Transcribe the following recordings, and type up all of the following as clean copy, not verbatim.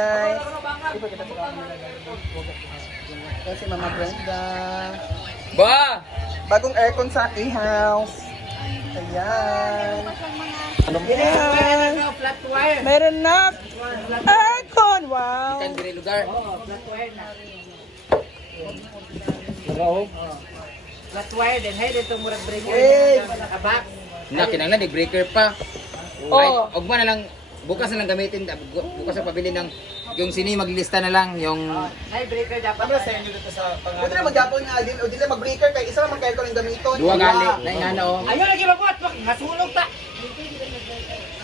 guys. Yan si Mama Brenda. Ba! Bagong aircon sa e-house. Ayan. Ayan. Flat wire. Meron na aircon. Wow. Ikan diri lugar. Flat wire na. Flat wire din. Hey, dito murag breaker. Hey. Nakabak. Na kinanglan di breaker pa. Oh. Ay, ugma na lang bukas na lang gamitin, bukas na pabili ng yung sini maglista na lang yung Hey, breaker dapat. Ano sa inyo dito sa pangalan? Huwag na mag-apon nga din. O di na mag-breaker kay isa lang mag-aircon yung gamiton. duwa gali na ingana oh. Ayun lagi mabuhat. Masulog ta.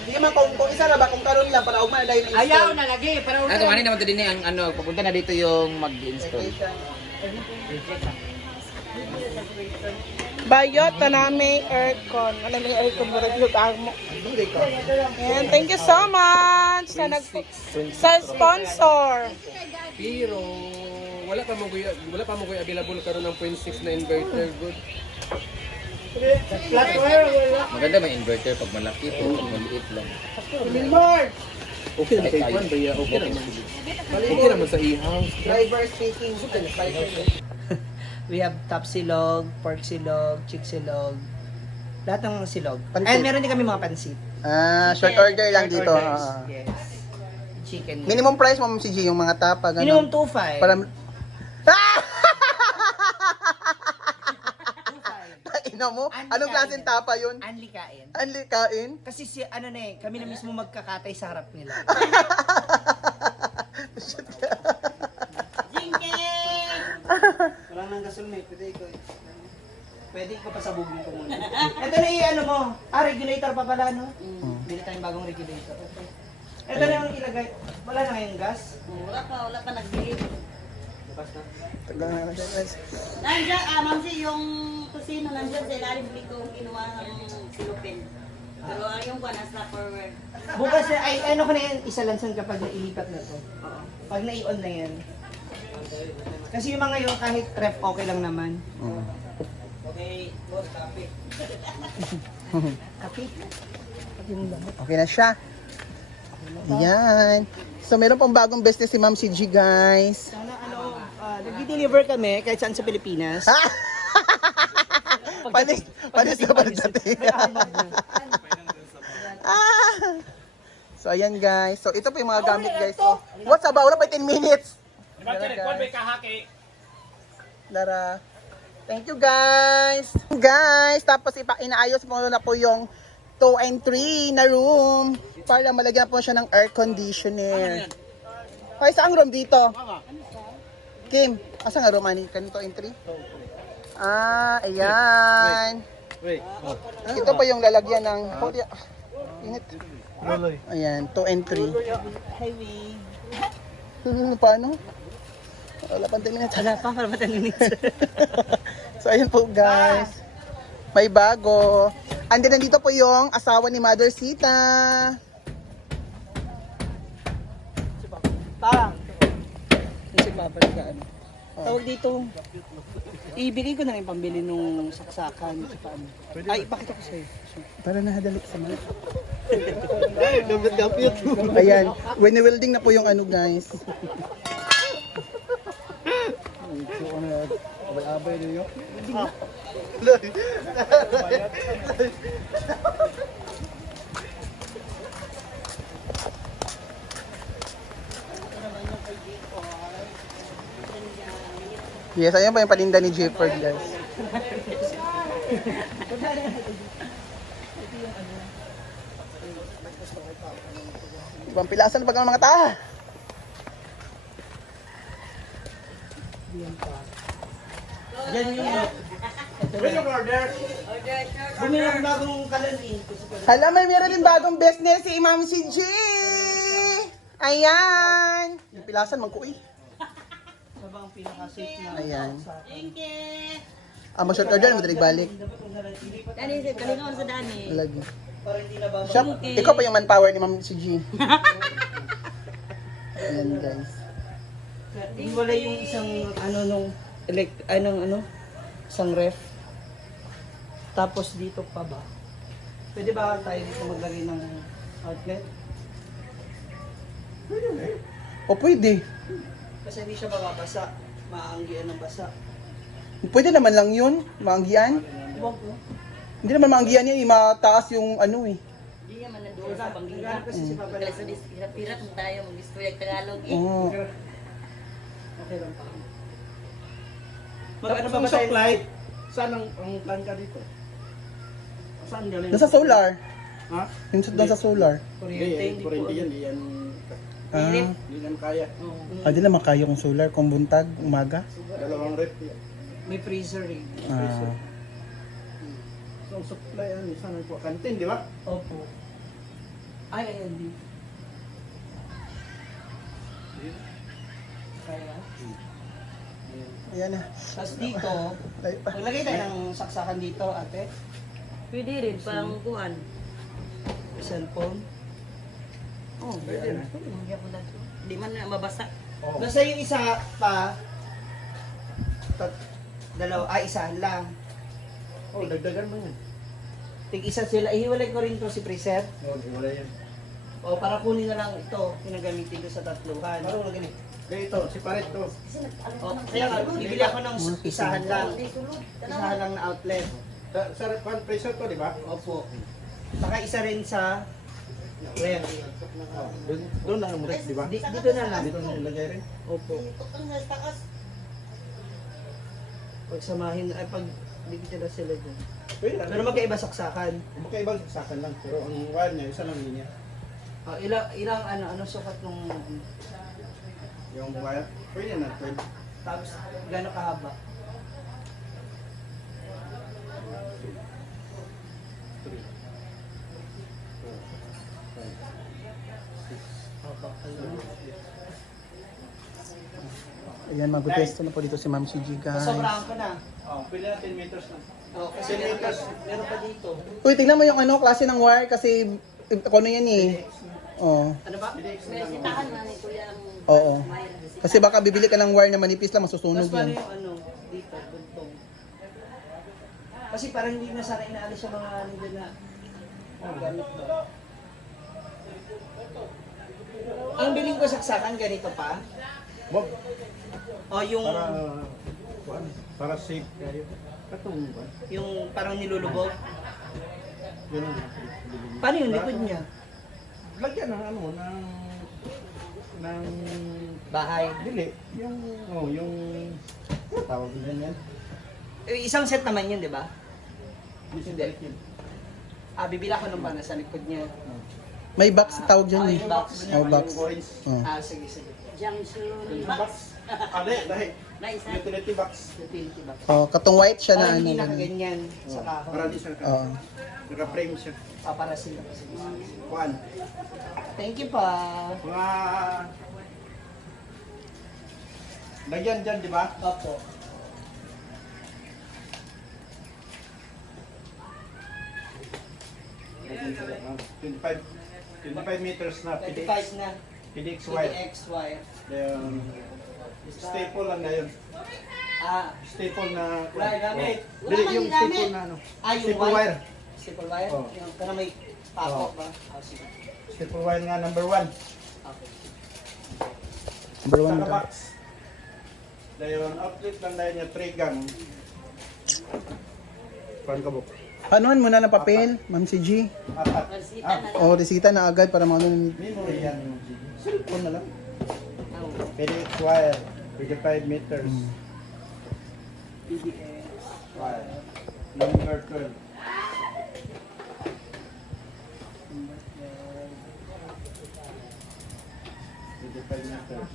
Hindi man kung isa na ba kung karon lang para ugma na dahil install. Ayaw na lagi. Pero Ano tumanin naman to din ang ano, papunta na dito yung mag-install. Bayot na namin aircon. Ano may aircon mo rin mo. And thank you so much sa sponsor. Pero wala pa mo kuya available karon ng 0.6 na inverter good. flat wire wala. Maganda may inverter pag malaki po, pag maliit lang. Okay naman kay Juan baya okay naman. Okay naman sa e-house. Driver speaking. We have top silog, pork silog, chick silog. Lahat ng silog. Pansit. And meron din kami mga pansit. Short order lang Short dito. orders, Yes. Chicken. Minimum price mo si G yung mga tapa Minimum ganun. 2.5. Para Ino mo? Anong klaseng tapa yun? Anli kain. Anli kain? Kasi si ano na eh, kami na mismo magkakatay sa harap nila. Wala nang gasol may pwede ko. Pwede ko pasabugin ko muna. Ito na ano mo. Regulator pa pala no? Bili tayong bagong regulator. Okay. Ito na yung ilagay. Wala na ngayong gas. Wala pa nagbili. Basta. Tagal na guys. Nandiyan, ma'am si yung kusino nandiyan sa ilalim bili ko kinuha ng silupin. Pero yung kwa nasa forward. Bukas ay ano ko na yan, isalansan kapag nailipat na to. Pag nai-on na yan. Kasi yung mga yung kahit ref okay lang naman. Okay, boss, kape. Kape? Okay na siya. Ayan. So meron pang bagong business si Ma'am CG guys. Sana ano, nag-deliver kami kahit saan sa Pilipinas. Panis na pagdating. So ayan guys. So ito po yung mga gamit guys. So, what's about? Wala pa 10 minutes. Lara. Thank you guys. Guys, tapos inaayos mo na po yung 2 and 3 na room para malagyan po siya ng air conditioner. Hoy, saan room dito? Kim, asa nga room ani? Kanito and 3? Ayan. Ito pa yung lalagyan ng init. Ayan, 2 and 3. Highway. Paano? Wala pa 10 minutes. Wala pa, para 10 minutes. So ayun po guys. May bago. Andin nandito po yung asawa ni Mother Sita. Parang. Kasi babalikan. Tawag dito. Ibigay ko na yung pambili nung saksakan. Ay, ipakita ko sa'yo. Para nahadalik sa mga. Ayan. Wini-welding na po yung ano guys. Abay niyo. Yes, ayan pa yung paninda ni Jefford guys. Ibang pilasan na pag mga tao. Yan yung... Bumili ako bagong kalani. Hala, may meron din bagong business si Ma'am si G. Ayan. Yung pilasan, magkuy. Sa bang pinaka-safe na. Ayan. Thank you. Amo short order, madali balik. Dani, kalingaw sa Dani. Lagi. Para hindi na ba... Shop, ikaw pa yung manpower ni Ma'am si G. Ayan guys. Wala yung isang ano nung... isang ref. Tapos dito pa ba? Pwede ba tayo dito maglagay ng outlet? O pwede. Kasi hindi siya bababasa. Maanggian ng basa. Pwede naman lang yun, maanggian. Huwag mo. Hindi naman maanggian yan, mataas yung ano eh. Hindi naman nandoon sa Pangilinan. Nagano kasi si Papa Kaya sa hirap-hirap mo tayo mag-istorya Tagalog eh. Oo. Okay lang pa. Tapos Mag-ano ba yung ba tayo? supply, saan ang plan ka dito? Saan galing? Doon sa solar. Ha? Yung doon sa solar. Kuryente, hindi po. Kuryente yan, di yan, Ah, di yan kaya. di naman kaya kung solar, kung buntag, umaga. Dalawang rep yan. May freezer eh. Ah, So, supply, ano, saan ang kantin, di ba? Opo. Ay, ayan di. Kaya. ayan na. Tapos dito, Ay, pa. maglagay tayo ng saksakan dito, ate. Pwede rin, pang kuhan. Cellphone. Oh, pwede rin. Hindi man na mabasa. Basta yung isa pa, isa lang. Oh, dagdagan mo yan. Tig-isa sila. Ihiwalay ko rin to si Preser. Oh, wala yan. O para kunin na lang ito, pinagamitin ko sa tatluhan. Parang lagi ni. Ganito, separate to. O, kaya nga, bibili ako ng isahan lang. Isahan lang na outlet. Sa rep pressure to, di ba? Opo. Saka isa rin sa ref. Oh, doon lang ang rep, di ba? Dito na lang. Dito na ilagay rin. Opo. Pagsamahin, ay pag dikit na sila dyan. Pwede lang. Pero magkaiba saksakan. Magkaibang saksakan lang, pero ang wire niya, isa lang linya. Ilang ano sukat nung Yung wire, pwede na, pwede. tapos gano'ng kahaba? Ayan, mag-testo na po dito si Ma'am CG, guys. Sobrahan ko na. Oh, pwede na 10 meters na. Oh, kasi meron pa dito. Uy, tingnan mo yung ano, klase ng wire kasi ano yan eh. Oo. Ano ba? Sitahan na ni Kuya ang Oo. wire. Kasi baka bibili ka ng wire na manipis lang, masusunog Tapos paano yan. yung ano, dito, buntong. Kasi parang hindi na sana inaalis yung mga nila na gamit ba? Ang biling ko saksakan, ganito pa. Wag, O yung, para safe kayo. Katong ba? yung parang nilulubog. Ganun. Paano yung likod niya? Lagyan ng ano, ng Bahay. dili. Yung tawag din yan. Isang set naman yun, di ba? Hindi. Bibila ko ng bana sa likod niya. May box sa tawag dyan eh. Yung box. Oh, box. Yung orange. Oh. Sige, sige. Junction Yung box. box. Dahil. Na isa. Utility box. Utility box. Oh, katong white siya na Parang ano. hindi ganun. nakaganyan sa kahon. Para di siya Oo. naka-frame siya. Para sila. Kuan. Thank you pa. Mga lagyan dyan, di ba? Opo. Lagyan dyan. 25 meters na 25 na. PDX wire. PDX wire. Then, staple lang na yun. Staple na... Wala gamit. Oh. Dili, yung Wala staple gamit. na ano. Yung Staple wire. Staple wire? Oh. Yung kana may pakok Oh. ba? Sige. Staple wire nga number 1. Okay. Number one. Saka box. Dahil outlet lang dahil niya 3 gang. Kuan ka buk. Panuhan mo na ng papel, Ma'am CG. 4. Resita na lang. O, resita na agad para maano. Memory yan. Cellphone na lang. PDX wire. 35 meters. PDX. Wire. Number 12. meters.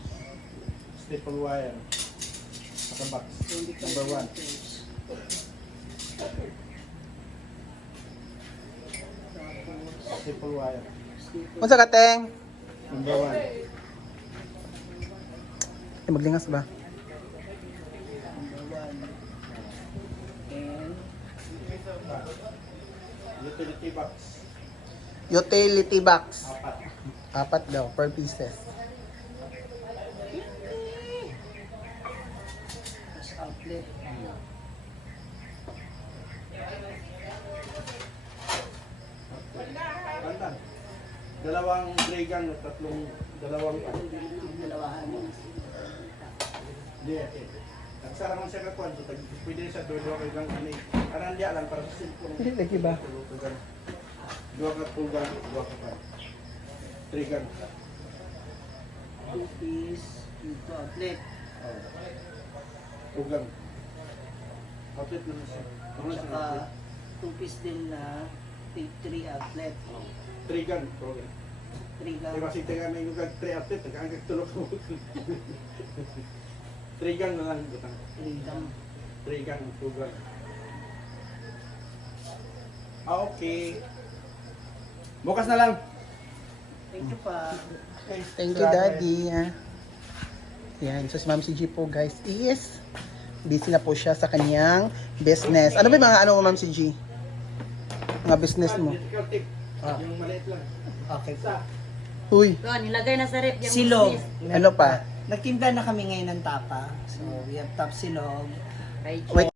Staple wire. Saka box. Number 1. Staple wire. Unsa ka, Teng? Number 1. Ay, maglingas ba? And Utility box. Utility box. 4. 4 daw, per pieces. tas outlet. Pandan. Dalawang dragon at tatlong Dalawang Dalawahan mo. Hindi, nagsara man siya kakuan, so pwede siya dua kay lang ani. Aran dia lang para sa cellphone. Hindi lagi ba? Dua ka tugan, dua ka pan. Trigan. 2 piece, dito outlet. Tugan. Outlet na siya. Saka 2 piece din na 3 outlet. Trigan. Tugan. 3 Kaya gang. masig taga may kag 3 outlet, nagkaangag tulog mo. Trigan na lang butang. 3 gang. Trigan, tugan. Okay. Bukas na lang. Thank you pa. Thank you, Daddy. Yan. So, si Ma'am CG po, guys, is busy na po siya sa kanyang business. Ano ba yung mga ano mo, Ma'am CG? Mga business mo? Ikaw, tip. Yung maliit lang. Okay po. Sa. Uy, Doon, nilagay na sa rep yung Silog. business. ano pa? Nagtimpla na kami ngayon ng tapa. So, we have top silog. Right. Wait.